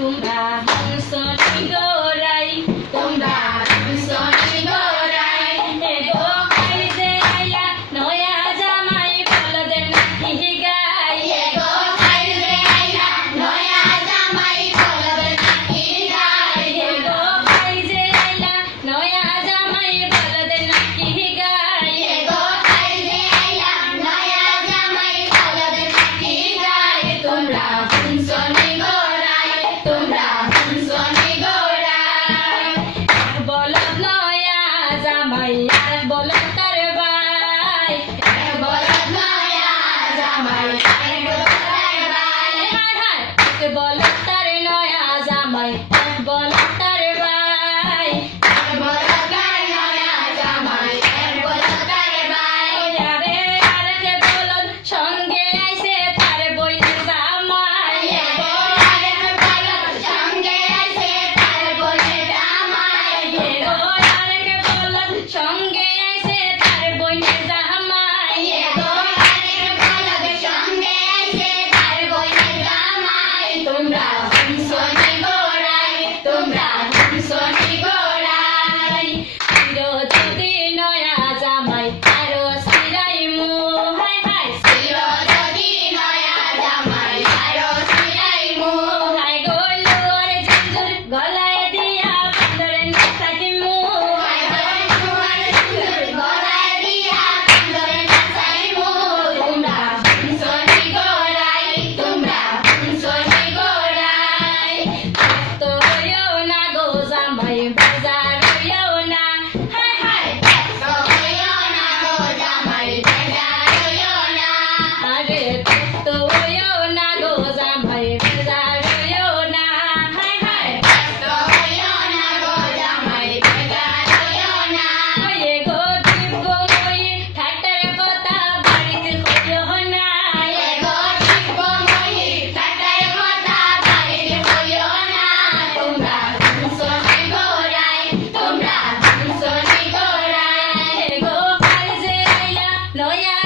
তোমরা হামসনি গোরাই তোমরা হামসনি গোরাই হে গো খাইতে আইলা নয়া জামাই বলদের নাকি গাই হে গো খাইতে আইলা নয়া জামাই বলদের নাকি গাই হে গো খাইতে আইলা নয়া জামাই বলদের নাকি গাই হে গো খাইতে আইলা নয়া জামাই বলদের নাকি গাই তোমরা হামসনি গোরাই তোমরা হামসনি গোরাই বলদ নয়া জামাই আর বলদ তার ভাই বলদ নয়া জামাই আর বলদ তার ভাই হায় হায় বলদ তার নয়া জামাই আর বলদ তার ভাই বলদ তার নয়া জামাই আর বলদ তার ভাই আরে আরেকে বলদ সঙ্গে আইছে তার বইনের জামাই আরেকে বলদ সঙ্গে আইছে তার বইনের জামাই গো আরেকে বলদ সঙ্গে আইছে তার বইনের জামাই গো আরেকে বলদ সঙ্গে আইছে তার বইনের জামাই তোমরা হামসনি গোরাই তোমরা হামসনি গোরাই চির যদি নয়া জামাই আরো সিরাইমু হায় হায় চির যদি নয়া জামাই আরো সিরাইমু হায় গো লোর জিঞ্জুর গলায় দিয়া বন্দরে নাচাইমু হায় গো লোর জিঞ্জুর গলায় দিয়া বন্দরে নাচাইমু তোমরা হামসনি গোরাই তোমরা হামসনি গোরাই তো হইও না গো জামাই বাজার হইও না হায় হায় তো হইও না গো জামাই বাজার হইও না আরে তো হইও না গো জামাই বাজার হইও না হায় হায় তো হইও না গো জামাই বাজার হইও না ওয়ে গো জীব গো মই ঠাট্টার কথা বাড়িতে কইও না এ গো জীব গো মই ঠাট্টার কথা বাড়িতে কইও না তোমরা হামসনি গোরাই তোমরা হামসনি গোরাই হে গো খাইতে আইলা নয়া